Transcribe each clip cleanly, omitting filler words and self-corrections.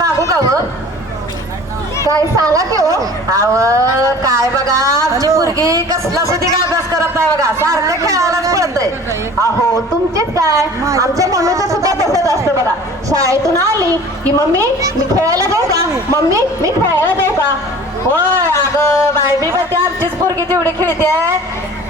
सांगू का व काय सांगा की हो. अव काय बघा आमची मुलगी कसला सुद्धा अभ्यास करत नाही बघा सारखं खेळायलाच पळतय. अहो तुमचेच काय आमच्या मम्मीचं सुद्धा तसंच असतं बघा. शाळेतून आली की मम्मी मी खेळायला जाऊ का, मम्मी मी खेळायला जाऊ का. होय अगं बाय मी म्हणते आमचीच पोरगी तेवढी खेळते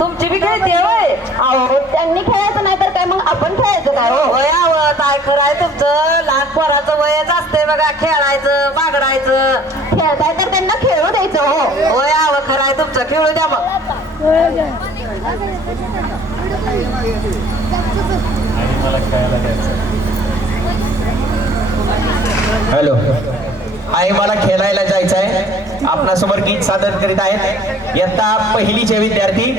तुमची बी खेळते होय. अहो त्यांनी खेळायचं नाही तर काय मग आपण खेळायचं काय हो. होय अव काय खरं आहे तुमचं लहान पोराचं वयच असतंय बघा खेळायचं बागडायचं. खेळताय तर त्यांना खेळू द्यायचं हो. होय अव खरं आहे तुमचं खेळू द्या मग. हॅलो आई मला खेळायला जायचं आहे. आपणासमोर गीत सादर करीत आहेत इयत्ता पहिलीचे विद्यार्थी.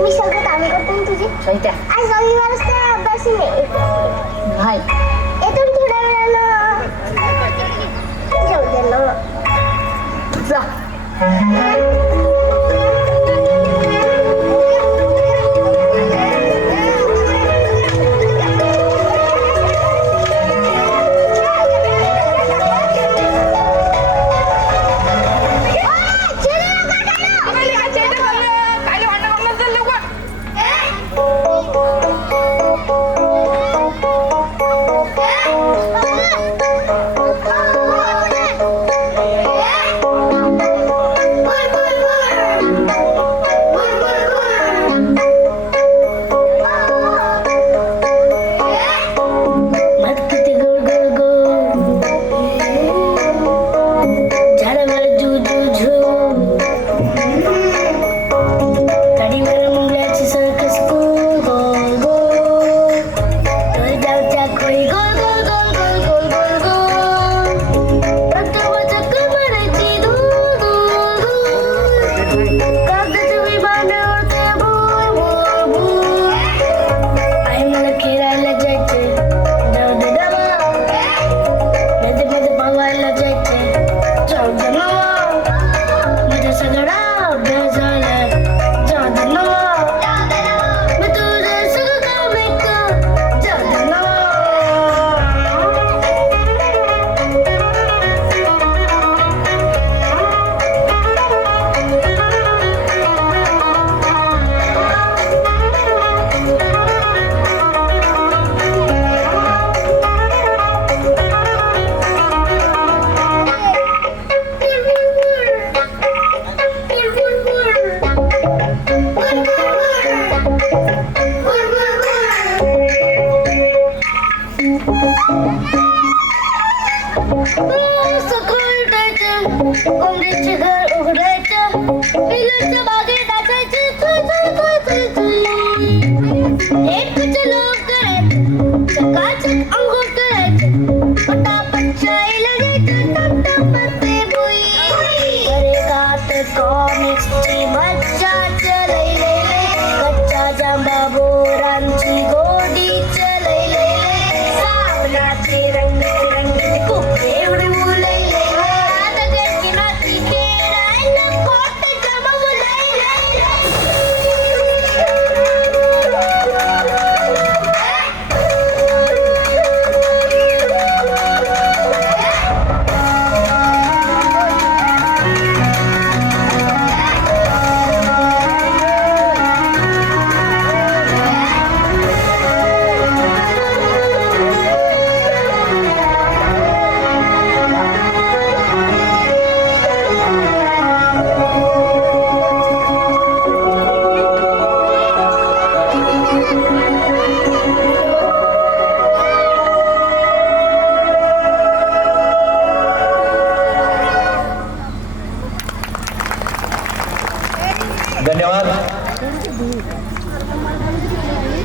मी सगळं काम करतो ना तुझी. आज रविवार असते अभ्यास नाही येतो थोड्या वेळानं जेवू दे ना जा. Sakın dedim, onu çıkar.